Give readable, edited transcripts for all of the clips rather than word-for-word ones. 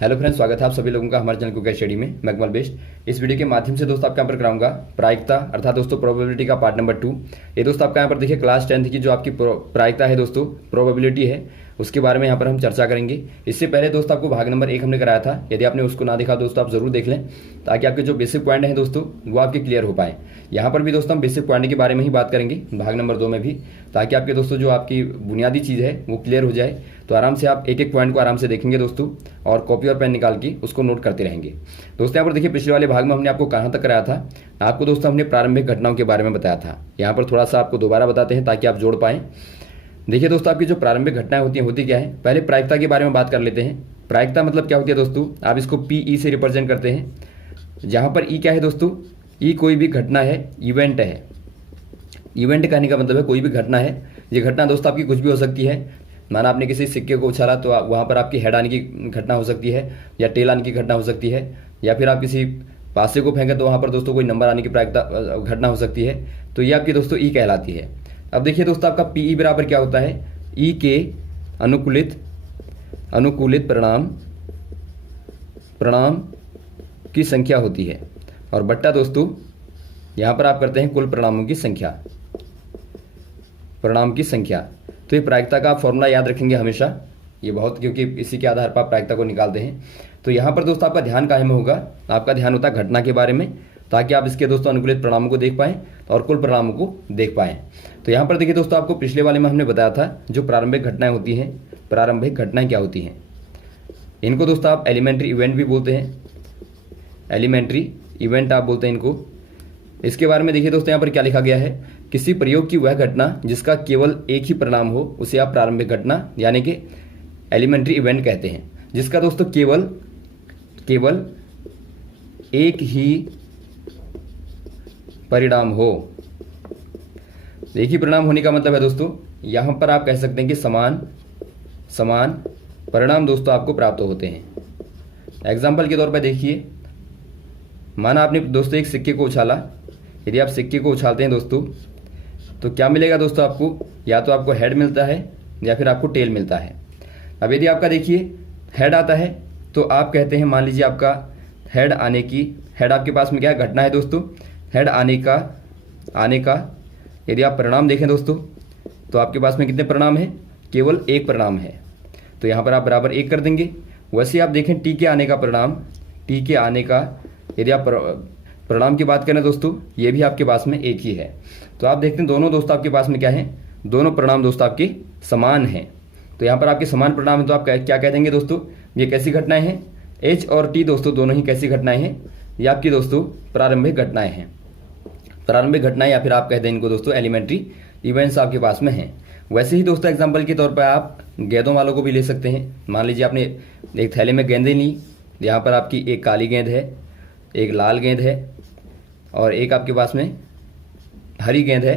Hello friends, स्वागत है आप सभी लोगों का हमारे चैनल क्विक स्टडी में। मैं कमल बेस्ट। इस वीडियो के माध्यम से दोस्तों आपका यहाँ पर कराऊंगा प्रायिकता अर्थात दोस्तों प्रोबेबिलिटी का पार्ट नंबर 2। ये दोस्तों आपका यहाँ पर देखिए क्लास 10th की जो आपकी प्रायिकता है दोस्तों, प्रोबेबिलिटी है, उसके बारे में यहाँ पर हम चर्चा करेंगे। इससे पहले दोस्तों आपको भाग नंबर 1 हमने कराया था। यदि आपने उसको ना देखा दोस्तों आप जरूर देख लें, ताकि आपके जो बेसिक पॉइंट हैं दोस्तों वो आपके क्लियर हो पाए। यहाँ पर भी दोस्तों हम बेसिक पॉइंट के बारे में ही बात करेंगे भाग नंबर 2 में भी, ताकि आपके दोस्तों जो आपकी बुनियादी चीज़ है वो क्लियर हो जाए। तो आराम से आप एक एक पॉइंट को आराम से देखेंगे दोस्तों, और कॉपी और पेन निकाल के उसको नोट करते रहेंगे। दोस्तों यहाँ पर देखिए पिछले वाले भाग में हमने आपको कहाँ तक कराया था। आपको दोस्तों हमने प्रारंभिक घटनाओं के बारे में बताया था। यहाँ पर थोड़ा सा आपको दोबारा बताते हैं ताकि आप जोड़ पाएं। देखिए दोस्तों, आपकी जो प्रारंभिक घटनाएं होती क्या है, पहले प्रायिकता के बारे में बात कर लेते हैं। प्रायिकता मतलब क्या होती है दोस्तों, आप इसको पी से रिप्रेजेंट करते हैं, जहाँ पर ई क्या है दोस्तों, ई कोई भी घटना है, इवेंट है। इवेंट कहने का मतलब है कोई भी घटना है। ये घटना दोस्तों आपकी कुछ भी हो सकती है। माना आपने किसी सिक्के को उछाला तो वहाँ पर आपकी हेड आने की घटना हो सकती है, या टेल आने की घटना हो सकती है, या फिर आप किसी पासे को फेंके तो वहाँ पर दोस्तों कोई नंबर आने की प्रायिकता घटना हो सकती है। तो ये आपकी दोस्तों ई कहलाती है। अब देखिए दोस्तों, आपका पी ई बराबर क्या होता है, ई के अनुकूलित परिणाम की संख्या होती है, और बट्टा दोस्तों यहाँ पर आप करते हैं कुल परिणामों की संख्या, परिणाम की संख्या। तो ये प्रायिकता का आप फॉर्मूला याद रखेंगे हमेशा, ये बहुत, क्योंकि इसी के आधार पर आप प्रायिकता को निकालते हैं। तो यहाँ पर दोस्तों आपका ध्यान काहे में होगा, आपका ध्यान होता है घटना के बारे में, ताकि आप इसके दोस्तों अनुकूलित परिणामों को देख पाएं और कुल परिणामों को देख पाएं। तो यहाँ पर देखिए दोस्तों, आपको पिछले वाले में हमने बताया था जो प्रारंभिक घटनाएं होती हैं, प्रारंभिक घटनाएं क्या होती हैं, इनको दोस्तों आप एलिमेंट्री इवेंट भी बोलते हैं, एलिमेंट्री इवेंट आप बोलते हैं इनको। इसके बारे में देखिए दोस्तों यहाँ पर क्या लिखा गया है, किसी प्रयोग की वह घटना जिसका केवल एक ही परिणाम हो उसे आप प्रारंभिक घटना यानी कि एलिमेंट्री इवेंट कहते हैं। जिसका दोस्तों केवल एक ही परिणाम हो। एक ही परिणाम होने का मतलब है दोस्तों, यहाँ पर आप कह सकते हैं कि समान परिणाम दोस्तों आपको प्राप्त होते हैं। एग्जाम्पल के तौर पर देखिए, माना आपने दोस्तों एक सिक्के को उछाला। यदि आप सिक्के को उछालते हैं दोस्तों तो क्या मिलेगा दोस्तों आपको, या तो आपको हेड मिलता है या फिर आपको टेल मिलता है। अब यदि आपका देखिए हेड आता है तो आप कहते हैं, मान लीजिए आपका हेड आपके पास में क्या घटना है दोस्तों, हेड आने का यदि आप परिणाम देखें दोस्तों तो आपके पास में कितने परिणाम हैं, केवल एक परिणाम है। तो यहाँ पर आप बराबर 1 कर देंगे। वैसे आप देखें टी के आने का यदि आप परिणाम की बात करें दोस्तों, ये भी आपके पास में एक ही है। तो आप देखते हैं दोनों दोस्तों आपके पास में क्या है, दोनों परिणाम दोस्तों आपके समान हैं। तो यहाँ पर आपके समान परिणाम है, तो आप क्या कह देंगे दोस्तों, ये कैसी घटनाएं हैं, एच और टी दोस्तों दोनों ही कैसी घटनाएं हैं, ये आपकी दोस्तों प्रारंभिक घटनाएं हैं। प्रारंभिक घटनाएं, या फिर आप कह दें इनको दोस्तों एलिमेंट्री इवेंट्स आपके पास में हैं। वैसे ही दोस्तों एग्जाम्पल के तौर पर आप गेंदों वालों को भी ले सकते हैं। मान लीजिए आपने एक थैले में गेंदें ली, यहाँ पर आपकी एक काली गेंद है, एक लाल गेंद है, और एक आपके पास में हरी गेंद है।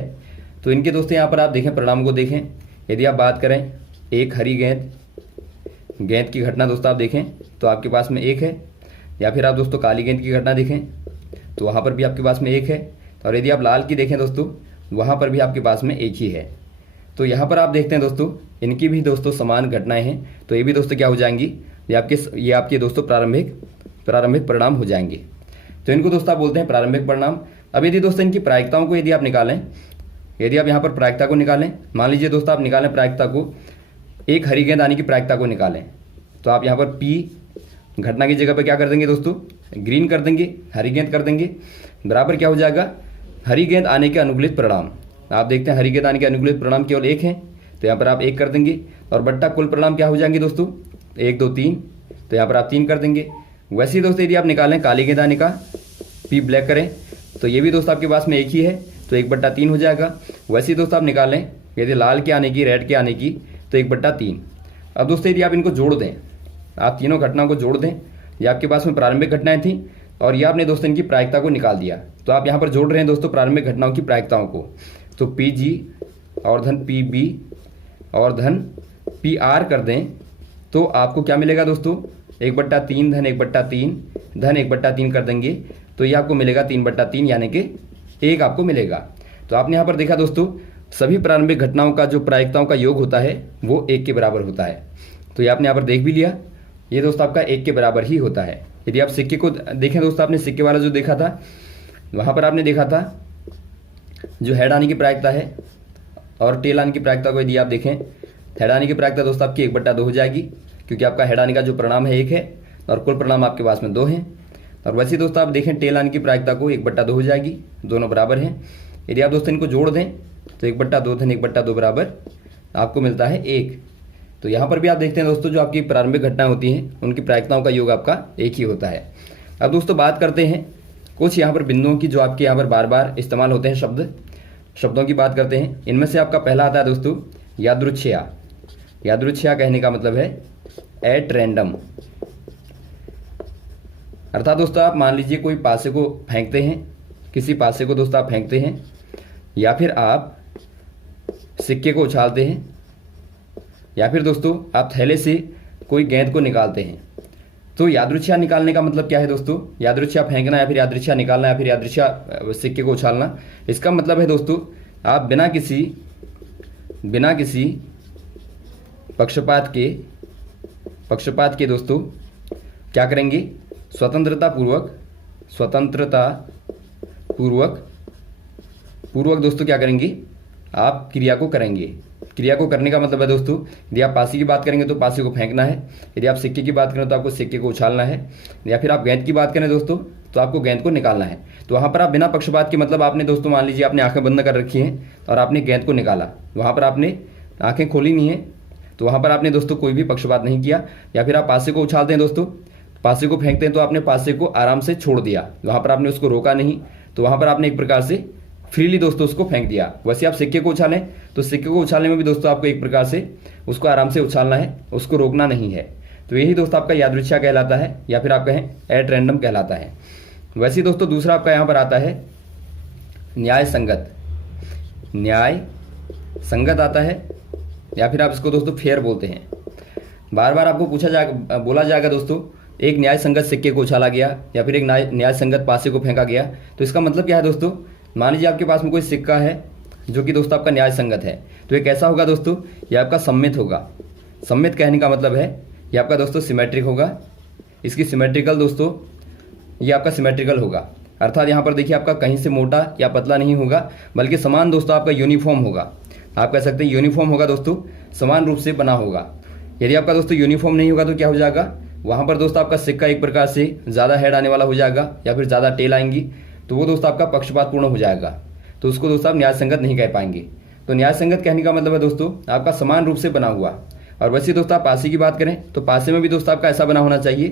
तो इनके दोस्तों यहाँ पर आप देखें परिणाम को देखें। यदि आप बात करें एक हरी गेंद की घटना दोस्तों आप देखें तो आपके पास में 1 है, या फिर आप दोस्तों काली गेंद की घटना देखें तो वहाँ पर भी आपके पास में 1 है, और यदि आप लाल की देखें दोस्तों वहाँ पर भी आपके पास में 1 ही है। तो यहाँ पर आप देखते हैं दोस्तों इनकी भी दोस्तों समान घटनाएँ हैं। तो ये भी दोस्तों क्या हो जाएंगी, ये आपके दोस्तों प्रारंभिक परिणाम हो जाएंगे। तो इनको दोस्तों आप बोलते हैं प्रारंभिक परिणाम। अब यदि दोस्तों इनकी प्रायिकताओं को यदि आप निकालें, यदि आप यहाँ पर प्रायिकता को निकालें, मान लीजिए दोस्तों आप निकालें प्रायिकता को, एक हरी गेंद आने की प्रायिकता को निकालें, तो आप यहाँ पर पी घटना की जगह पर क्या कर देंगे दोस्तों, ग्रीन कर देंगे, हरी गेंद कर देंगे, बराबर क्या हो जाएगा, हरी गेंद आने के अनुकूलित परिणाम। आप देखते हैं हरी गेंद आने के अनुकूलित परिणाम केवल 1 है, तो यहाँ पर आप 1 कर देंगे, और बट्टा कुल परिणाम क्या हो जाएंगे दोस्तों, 1 2 3, तो यहाँ पर आप 3 कर देंगे। वैसे ही दोस्तों यदि आप निकालें काली गेंद आने का, पी ब्लैक करें, तो ये भी दोस्तों आपके पास में 1 ही है, तो 1/3 हो जाएगा। वैसे ही दोस्तों आप निकालें यदि लाल के आने की, रेड के आने की, तो 1/3। अब दोस्तों यदि आप इनको जोड़ दें, आप तीनों घटनाओं को जोड़ दें, ये आपके पास में प्रारंभिक घटनाएं थी, और ये आपने दोस्तों इनकी प्रायिकता को निकाल दिया। तो आप यहाँ पर जोड़ रहे हैं दोस्तों प्रारंभिक घटनाओं की प्रायिकताओं को। तो पी जी और धन पी बी और धन पी आर कर दें, तो आपको क्या मिलेगा दोस्तों, 1/3 धन 1/3 धन 1/3 कर देंगे, तो ये आपको मिलेगा 3/3 यानी कि 1 आपको मिलेगा। तो आपने यहाँ पर देखा दोस्तों सभी प्रारंभिक घटनाओं का जो प्रायिकताओं का योग होता है वो 1 के बराबर होता है। तो ये आपने यहाँ पर देख भी लिया। ये दोस्तों आपका 1 के बराबर ही होता है। यदि आप सिक्के को देखें दोस्तों, आपने सिक्के वाला जो देखा था वहाँ पर आपने देखा था जो हेड आने की प्रायिकता है और टेल आने की प्रायिकता को यदि आप देखें, हेड आने की प्रायिकता दोस्तों आपकी 1/2 हो जाएगी, क्योंकि आपका हेड आने का जो परिणाम है 1 है और कुल परिणाम आपके पास में 2 हैं। और वैसे दोस्तों आप देखें टेल आने की प्रायिकता को 1/2 हो जाएगी, दोनों बराबर हैं। यदि आप दोस्तों इनको जोड़ दें तो 1/2 धन 1/2 बराबर आपको मिलता है 1। तो यहाँ पर भी आप देखते हैं दोस्तों जो आपकी प्रारंभिक घटनाएं होती हैं उनकी प्रायिकताओं का योग आपका 1 ही होता है। अब दोस्तों बात करते हैं कुछ यहाँ पर बिंदुओं की जो आपके यहाँ पर बार बार इस्तेमाल होते हैं, शब्दों की बात करते हैं। इनमें से आपका पहला आता है दोस्तों यादृच्छया। यादृच्छया कहने का मतलब है एट रैंडम। अर्थात दोस्तों आप मान लीजिए कोई पासे को फेंकते हैं, किसी पासे को दोस्तों आप फेंकते हैं, या फिर आप सिक्के को उछालते हैं, या फिर दोस्तों आप थैले से कोई गेंद को निकालते हैं। तो यादृच्छया निकालने का मतलब क्या है दोस्तों? यादृच्छया फेंकना या फिर यादृच्छया निकालना या फिर यादृच्छया सिक्के को उछालना, इसका मतलब है दोस्तों आप बिना किसी पक्षपात के दोस्तों क्या करेंगे? स्वतंत्रता पूर्वक दोस्तों क्या करेंगे? आप क्रिया को करेंगे। क्रिया को करने का मतलब है दोस्तों, यदि आप पासी की बात करेंगे तो पासी को फेंकना है, यदि आप सिक्के की बात करें तो आपको सिक्के को उछालना है, या फिर आप गेंद की बात करें दोस्तों तो आपको गेंद को निकालना है। तो वहाँ पर आप बिना पक्षपात के, मतलब आपने दोस्तों मान लीजिए आपने आंखें बंद कर रखी हैं और आपने गेंद को निकाला, वहाँ पर आपने आंखें खोली नहीं है, तो वहाँ पर आपने दोस्तों कोई भी पक्षपात नहीं किया। या फिर आप पासे को उछालते हैं दोस्तों, पासे को फेंकते हैं तो आपने पासे को आराम से छोड़ दिया, वहाँ पर आपने उसको रोका नहीं, तो वहाँ पर आपने एक प्रकार से फ्रीली दोस्तों उसको फेंक दिया। वैसे आप सिक्के को उछालें तो सिक्के को उछालने में भी दोस्तों आपको एक प्रकार से उसको आराम से उछालना है, उसको रोकना नहीं है। तो यही दोस्तों आपका यादृच्छया कहलाता है, या फिर आप कहें एट रैंडम कहलाता है। वैसे दोस्तों दूसरा आपका यहाँ पर आता है न्याय संगत आता है, या फिर आप इसको दोस्तों फेयर बोलते हैं। बार बार आपको बोला जाएगा दोस्तों एक न्याय संगत सिक्के को उछाला गया या फिर एक न्याय संगत पासे को फेंका गया। तो इसका मतलब क्या है दोस्तों? मान लीजिए आपके पास में कोई सिक्का है जो कि दोस्तों आपका न्याय संगत है, तो ये कैसा होगा दोस्तों? ये आपका सम्मित होगा। सम्मित कहने का मतलब है ये आपका दोस्तों सिमेट्रिक होगा। इसकी सिमेट्रिकल दोस्तों, ये आपका सिमेट्रिकल होगा, अर्थात यहाँ पर देखिए आपका कहीं से मोटा या पतला नहीं होगा, बल्कि समान दोस्तों आपका यूनिफॉर्म होगा। आप कह सकते हैं यूनिफॉर्म होगा दोस्तों, समान रूप से बना होगा। यदि आपका दोस्तों यूनिफॉर्म नहीं होगा तो क्या हो जाएगा? वहाँ पर दोस्तों आपका सिक्का एक प्रकार से ज़्यादा हेड आने वाला हो जाएगा या फिर ज़्यादा टेल आएंगी, तो वो दोस्तों आपका पक्षपातपूर्ण हो जाएगा, तो उसको दोस्तों आप न्याय संगत नहीं कह पाएंगे। तो न्याय संगत कहने का मतलब है दोस्तों आपका समान रूप से बना हुआ। और वैसे दोस्तों आप पासे की बात करें तो पासे में भी दोस्तों आपका ऐसा बना होना चाहिए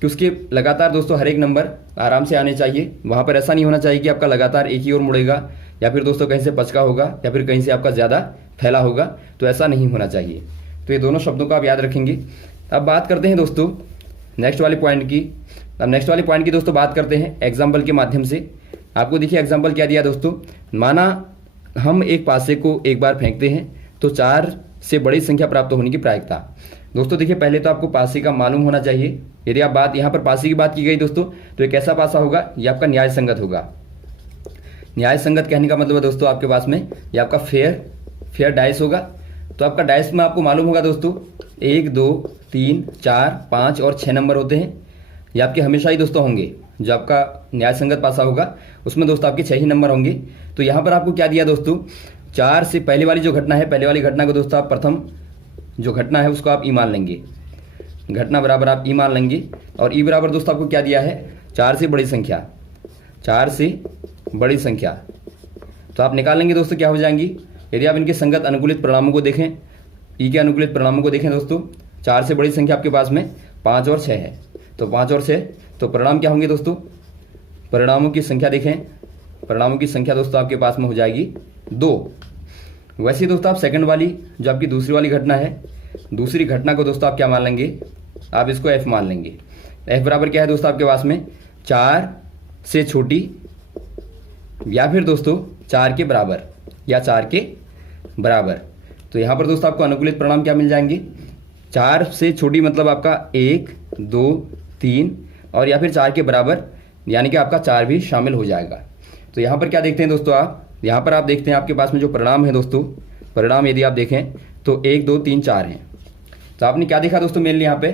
कि उसके लगातार दोस्तों हर एक नंबर आराम से आने चाहिए। वहाँ पर ऐसा नहीं होना चाहिए कि आपका लगातार एक ही ओर मुड़ेगा, या फिर दोस्तों कहीं से पचका होगा, या फिर कहीं से आपका ज़्यादा फैला होगा, तो ऐसा नहीं होना चाहिए। तो ये दोनों शब्दों को आप याद रखेंगे। अब बात करते हैं दोस्तों नेक्स्ट वाले पॉइंट की। अब नेक्स्ट वाले पॉइंट की दोस्तों बात करते हैं एग्जाम्पल के माध्यम से। आपको देखिए एग्जाम्पल क्या दिया दोस्तों, माना हम एक पासे को एक बार फेंकते हैं तो 4 से बड़ी संख्या प्राप्त होने की प्रायिकता। दोस्तों देखिए पहले तो आपको पासे का मालूम होना चाहिए। यदि आप बात यहाँ पर पासे की बात की गई दोस्तों तो एक ऐसा पासा होगा ये आपका न्याय संगत होगा। न्याय संगत कहने का मतलब है दोस्तों आपके पास में ये आपका फेयर डाइस होगा। तो आपका डाइस में आपको मालूम होगा दोस्तों 1 2 3 4 5 और 6 नंबर होते हैं। ये आपके हमेशा ही दोस्तों होंगे। जो आपका न्याय संगत पासा होगा उसमें दोस्तों आपके 6 ही नंबर होंगे। तो यहाँ पर आपको क्या दिया दोस्तों, 4 से पहले वाली जो घटना है, पहले वाली घटना को दोस्तों आप प्रथम जो घटना है उसको आप ई मान लेंगे, घटना बराबर आप ई मान लेंगे। और ई बराबर दोस्तों आपको क्या दिया है, 4 से बड़ी संख्या, 4 से बड़ी संख्या। तो आप निकाल लेंगे दोस्तों क्या हो जाएंगी। यदि आप इनके संगत अनुकूलित परिणामों को देखें, ई के अनुकूलित परिणामों को देखें दोस्तों, 4 से बड़ी संख्या आपके पास में 5 और 6 है। तो 5 और 6, तो परिणाम क्या होंगे दोस्तों, परिणामों की संख्या देखें, परिणामों की संख्या दोस्तों आपके पास में हो जाएगी 2। वैसे दोस्तों आप सेकंड वाली जो आपकी दूसरी वाली घटना है, दूसरी घटना को दोस्तों आप क्या मान लेंगे, आप इसको एफ मान लेंगे। एफ बराबर क्या है दोस्तों आपके पास में 4 से छोटी या फिर दोस्तों 4 के बराबर या 4 के बराबर। तो यहाँ पर दोस्तों आपको अनुकूलित परिणाम क्या मिल जाएंगे, 4 से छोटी मतलब आपका 1 2 3 और या फिर 4 के बराबर, यानी कि आपका 4 भी शामिल हो जाएगा। तो यहाँ पर क्या देखते हैं दोस्तों आप, यहाँ पर आप देखते हैं आपके पास में जो परिणाम है दोस्तों, परिणाम यदि आप देखें तो 1 2 3 4 हैं। तो आपने क्या देखा दोस्तों मेनली यहाँ पे,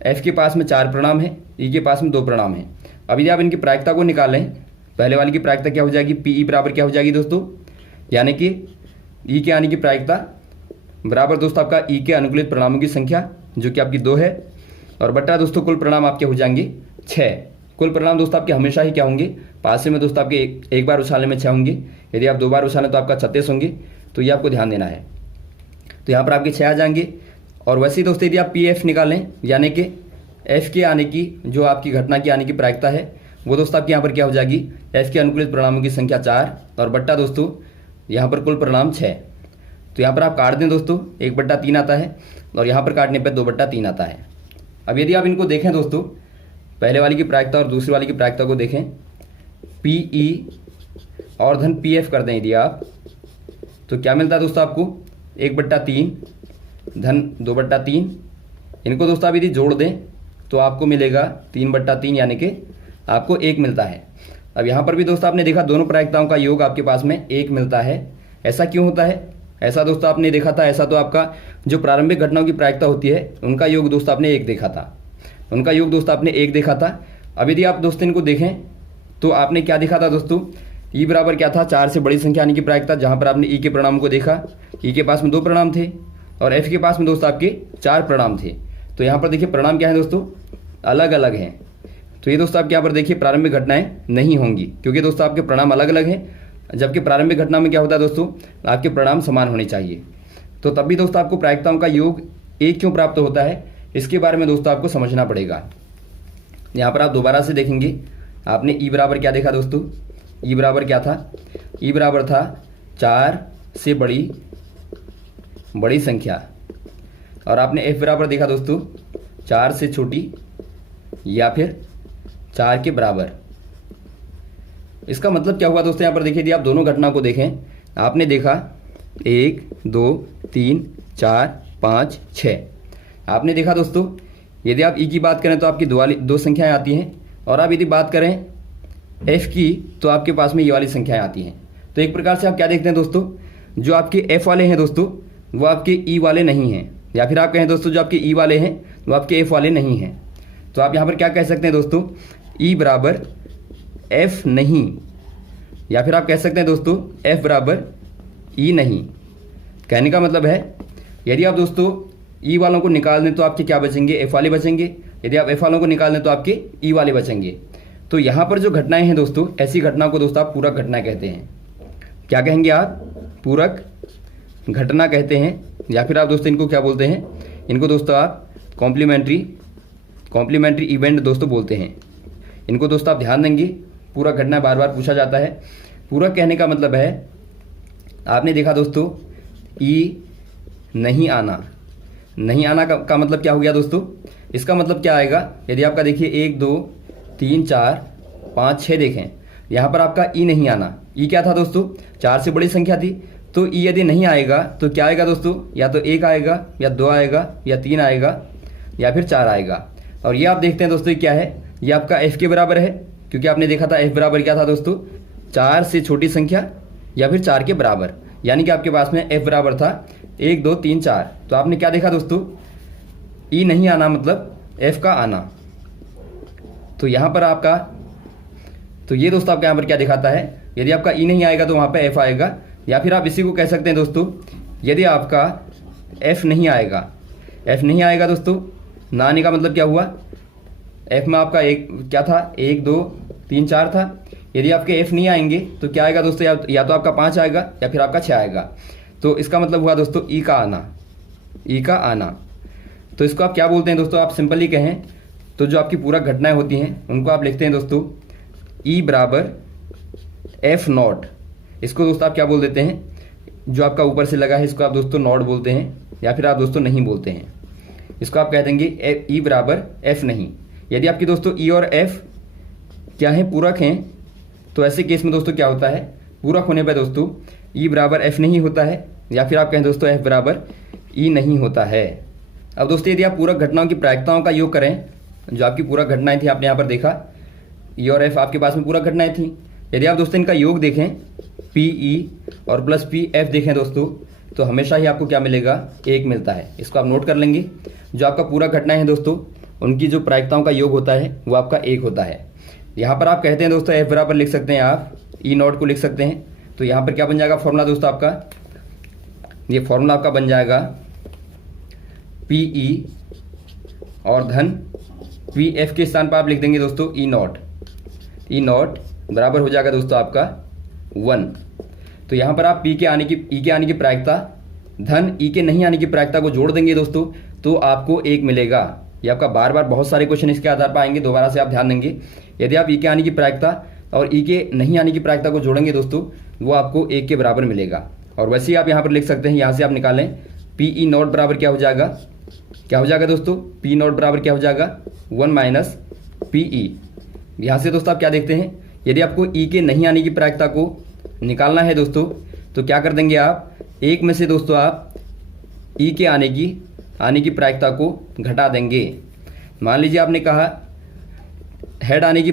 एफ के पास में 4 परिणाम है, ई के पास में 2 परिणाम है। अब यदि आप इनकी प्रायिकता को निकालें, पहले वाली की प्रायिकता क्या हो जाएगी, पी ई बराबर क्या हो जाएगी दोस्तों, यानी कि ई के आने की प्रायिकता बराबर दोस्तों आपका ई के अनुकूलित परिणामों की संख्या जो कि आपकी 2 है, और बट्टा दोस्तों कुल परिणाम आपके हो जाएंगे 6। कुल परिणाम दोस्तों आपके हमेशा ही क्या होंगे, पासे में दोस्तों आपके एक बार उछालने में 6 होंगे, यदि आप 2 बार उछालें तो आपका 36 होंगे। तो ये आपको ध्यान देना है। तो यहाँ पर आपके 6 आ जाएंगे। और वैसे ही दोस्तों यदि आप पी एफ निकालें, यानी कि एफ के आने की जो आपकी घटना की आने की प्रायिकता है वो दोस्तों आपके यहाँ पर क्या हो जाएगी, एफ के अनुकूलित परिणामों की संख्या 4 और बट्टा दोस्तों यहाँ पर कुल परिणाम 6। तो यहाँ पर आप काट दें दोस्तों, 1/3 आता है और यहाँ पर काटने पर 2/3 आता है। अब यदि आप इनको देखें दोस्तों, पहले वाली की प्रायिकता और दूसरी वाली की प्रायिकता को देखें, पी ई और धन पी एफ कर दें यदि आप, तो क्या मिलता है दोस्तों आपको, 1/3 धन 2/3। इनको दोस्तों आप यदि जोड़ दें तो आपको मिलेगा 3/3, यानी कि आपको 1 मिलता है। अब यहाँ पर भी दोस्तों आपने देखा दोनों प्रायिकताओं का योग आपके पास में 1 मिलता है। ऐसा क्यों होता है, ऐसा दोस्तों आपने देखा था, ऐसा तो आपका जो प्रारंभिक घटनाओं की प्रायिकता होती है उनका योग दोस्तों आपने 1 देखा था, उनका योग दोस्तों आपने 1 देखा था। अब यदि आप दोस्तों इनको देखें तो आपने क्या देखा था दोस्तों, ई बराबर क्या था, 4 से बड़ी संख्या आने की प्रायिकता, जहाँ पर आपने ई के परिणामों को देखा, ई के पास में 2 परिणाम थे और एफ के पास में दोस्तों आपके 4 परिणाम थे। तो यहाँ पर देखिए परिणाम क्या है दोस्तों, अलग अलग हैं। तो ये दोस्तों आपके यहाँ पर देखिए प्रारंभिक घटनाएं नहीं होंगी, क्योंकि दोस्तों आपके परिणाम अलग अलग हैं, जबकि प्रारंभिक घटना में क्या होता है दोस्तों, आपके परिणाम समान होने चाहिए। तो तब भी दोस्तों आपको प्रायिकताओं का योग 1 क्यों प्राप्त होता है, इसके बारे में दोस्तों आपको समझना पड़ेगा। यहाँ पर आप दोबारा से देखेंगे, आपने ई बराबर क्या देखा दोस्तों, ई बराबर क्या था, ई बराबर था 4 से बड़ी संख्या, और आपने एफ बराबर देखा दोस्तों 4 से छोटी या फिर 4 के बराबर। इसका मतलब क्या हुआ दोस्तों, यहाँ पर देखिए यदि आप दोनों घटनाओं को देखें, आपने देखा 1 2 3 4 5 6, आपने देखा दोस्तों यदि आप ई की बात करें तो आपकी 2 संख्याएं आती हैं, और आप यदि बात करें एफ की तो आपके पास में ये वाली संख्याएं आती हैं। तो एक प्रकार से आप क्या देखते हैं दोस्तों, जो आपके एफ वाले हैं दोस्तों वो आपके ई वाले नहीं हैं, या फिर आप कहें दोस्तों जो आपके ई वाले हैं वो आपके एफ वाले नहीं हैं। तो आप यहाँ पर क्या कह सकते हैं दोस्तों, ई बराबर एफ नहीं, या फिर आप कह सकते हैं दोस्तों एफ बराबर ई नहीं। कहने का मतलब है यदि आप दोस्तों ई वालों को निकाल दें तो आपके क्या बचेंगे, एफ वाले बचेंगे, यदि आप एफ वालों को निकाल दें तो आपके ई वाले बचेंगे। तो यहाँ पर जो घटनाएं हैं दोस्तों, ऐसी घटनाओं को दोस्तों आप पूरक घटना कहते हैं। क्या कहेंगे आप, पूरक घटना कहते हैं, या फिर आप दोस्तों इनको क्या बोलते हैं, इनको दोस्तों आप कॉम्प्लीमेंट्री इवेंट दोस्तों बोलते हैं। इनको दोस्तों आप ध्यान देंगे, पूरक घटना बार बार पूछा जाता है। पूरक कहने का मतलब है, आपने देखा दोस्तों ई नहीं आना, नहीं आना का मतलब क्या हो गया दोस्तों, इसका मतलब क्या आएगा, यदि आपका देखिए 1 2 3 4 5 6 देखें, यहाँ पर आपका ई नहीं आना, ई क्या था दोस्तों, 4 से बड़ी संख्या थी, तो ई यदि नहीं आएगा तो क्या आएगा दोस्तों, या तो 1 आएगा या 2 आएगा या 3 आएगा या फिर 4 आएगा। और ये आप देखते हैं दोस्तों क्या है, ये आपका एफ के बराबर है, क्योंकि आपने देखा था एफ बराबर क्या था दोस्तों, 4 से छोटी संख्या या फिर 4 के बराबर, यानी कि आपके पास में एफ बराबर था 1 2 3 4। तो आपने क्या देखा दोस्तों, ई नहीं आना मतलब एफ का आना। तो यहाँ पर आपका, तो ये दोस्तों आपका यहाँ पर क्या दिखाता है, यदि आपका ई नहीं आएगा तो वहाँ पे एफ आएगा, या फिर आप इसी को कह सकते हैं दोस्तों, यदि आपका एफ नहीं आएगा, एफ नहीं आएगा दोस्तों, ना आने का मतलब क्या हुआ, एफ में आपका एक क्या था, 1 2 3 4 था, यदि आपके एफ नहीं आएंगे तो क्या आएगा दोस्तों, या तो आपका 5 आएगा या फिर आपका 6 आएगा। तो इसका मतलब हुआ दोस्तों ई का आना, ई का आना। तो इसको आप क्या बोलते हैं दोस्तों, आप सिंपली कहें तो जो आपकी पूरक घटनाएं होती हैं उनको आप लिखते हैं दोस्तों ई बराबर एफ नॉट। इसको दोस्तों आप क्या बोल देते हैं, जो आपका ऊपर से लगा है इसको आप दोस्तों नॉट बोलते हैं, या फिर आप दोस्तों नहीं बोलते हैं। इसको आप कह देंगे ई बराबर एफ नहीं। यदि आपकी दोस्तों ई और एफ क्या है, पूरक हैं, तो ऐसे केस में दोस्तों क्या होता है, पूरक होने पर दोस्तों ई बराबर एफ नहीं होता है, या फिर आप कहें दोस्तों एफ बराबर ई नहीं होता है। अब दोस्तों यदि आप पूरक घटनाओं की प्रायिकताओं का योग करें, जो आपकी पूरक घटनाएं थी आपने यहाँ पर देखा, ई और एफ आपके पास में पूरक घटनाएं थी, यदि आप दोस्तों इनका योग देखें पी ई और प्लस पी एफ देखें दोस्तों, तो हमेशा ही आपको क्या मिलेगा, 1 मिलता है। इसको आप नोट कर लेंगे। जो आपका पूरक घटनाएं हैं दोस्तों उनकी जो प्रायिकताओं का योग होता है वो आपका 1 होता है। यहाँ पर आप कहते हैं दोस्तों F बराबर लिख सकते हैं, आप ई नॉट को लिख सकते हैं। तो यहाँ पर क्या बन जाएगा फॉर्मूला दोस्तों आपका, ये फॉर्मूला आपका बन जाएगा PE और धन PF के स्थान पर आप लिख देंगे दोस्तों ई नॉट बराबर हो जाएगा दोस्तों आपका 1। तो यहाँ पर आप ई के आने की प्रायिकता धन ई के नहीं आने की प्रायिकता को जोड़ देंगे दोस्तों, तो आपको 1 मिलेगा। ये आपका बार बार बहुत सारे क्वेश्चन इसके आधार पर आएंगे, दोबारा से आप ध्यान देंगे। यदि आप ई के आने की प्रायिकता और ई के नहीं आने की प्रायिकता को जोड़ेंगे दोस्तों, वो आपको 1 के बराबर मिलेगा। और वैसे ही आप यहाँ पर लिख सकते हैं, यहाँ से आप निकालें PE नॉट बराबर क्या हो जाएगा दोस्तों, P नॉट बराबर क्या हो जाएगा 1 माइनस PE। यहाँ से दोस्तों आप क्या देखते हैं, यदि आपको ई के नहीं आने की प्रायिकता को निकालना है दोस्तों, तो क्या कर देंगे आप, 1 में से दोस्तों आप ई के आने की प्रायिकता को घटा देंगे। मान लीजिए आपने कहा हेड आने की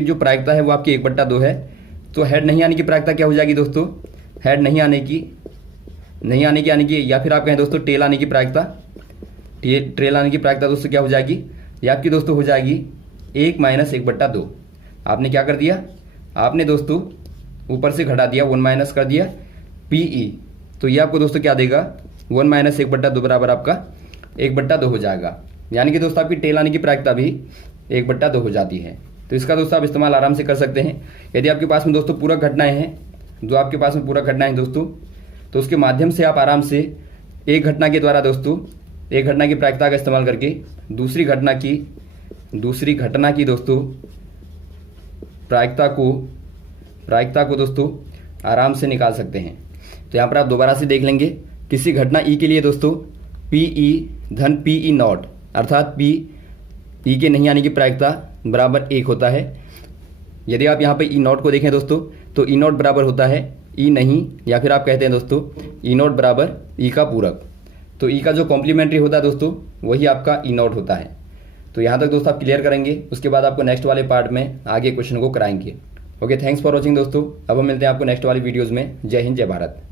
जो प्रायिकता है वो आपकी 1/2 है, तो हेड नहीं आने की प्रायिकता क्या हो जाएगी दोस्तों, हेड नहीं आने की या फिर आप कहें दोस्तों टेल आने की प्रायिकता दोस्तों क्या हो जाएगी, ये आपकी दोस्तों हो जाएगी 1 माइनस 1/2। आपने क्या कर दिया, आपने दोस्तों ऊपर से घटा दिया, 1 माइनस कर दिया PE, तो ये आपको दोस्तों क्या देगा 1 माइनस 1/2 बराबर आपका 1/2 हो जाएगा। यानी कि दोस्तों आपकी टेल आने की प्रायिकता भी 1/2 हो जाती है। तो इसका दोस्तों आप इस्तेमाल आराम से कर सकते हैं। यदि आपके पास में दोस्तों पूरक घटनाएं हैं दोस्तों, तो उसके माध्यम से आप आराम से एक घटना की प्रायिकता का इस्तेमाल करके दूसरी घटना की दोस्तों प्रायिकता को दोस्तों आराम से निकाल सकते हैं। तो यहाँ पर आप दोबारा से देख लेंगे, किसी घटना ई के लिए दोस्तों PE धन PE नॉट अर्थात P ई के नहीं आने की प्रायिकता बराबर 1 होता है। यदि आप यहाँ पे ई नॉट को देखें दोस्तों, तो ई नॉट बराबर होता है ई नहीं, या फिर आप कहते हैं दोस्तों ई नॉट बराबर ई का पूरक। तो ई का जो कॉम्प्लीमेंट्री होता है दोस्तों वही आपका ई नॉट होता है। तो यहाँ तक दोस्तों आप क्लियर करेंगे, उसके बाद आपको नेक्स्ट वाले पार्ट में आगे क्वेश्चन को कराएंगे। ओके, थैंक्स फॉर वॉचिंग दोस्तों। अब हम मिलते हैं आपको नेक्स्ट वाली वीडियोज़ में। जय हिंद, जय भारत।